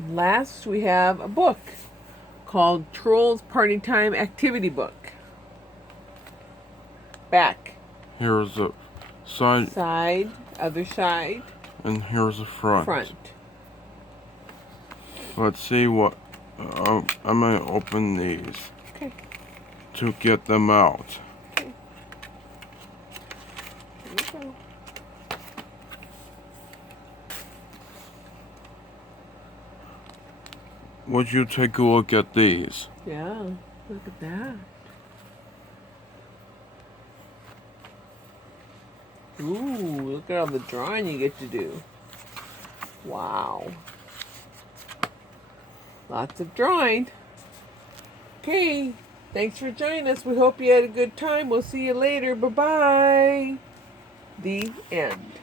And last, we have a book called Trolls Party Time Activity Book. Back. Here's the side. Side, other side. And here's the front. Front. Let's see what. I'm gonna open these. Okay. To get them out. Okay. Here we go. Would you take a look at these? Yeah, look at that. Ooh, look at all the drawing you get to do. Wow. Lots of drawing. Okay, thanks for joining us. We hope you had a good time. We'll see you later. Bye-bye. The end.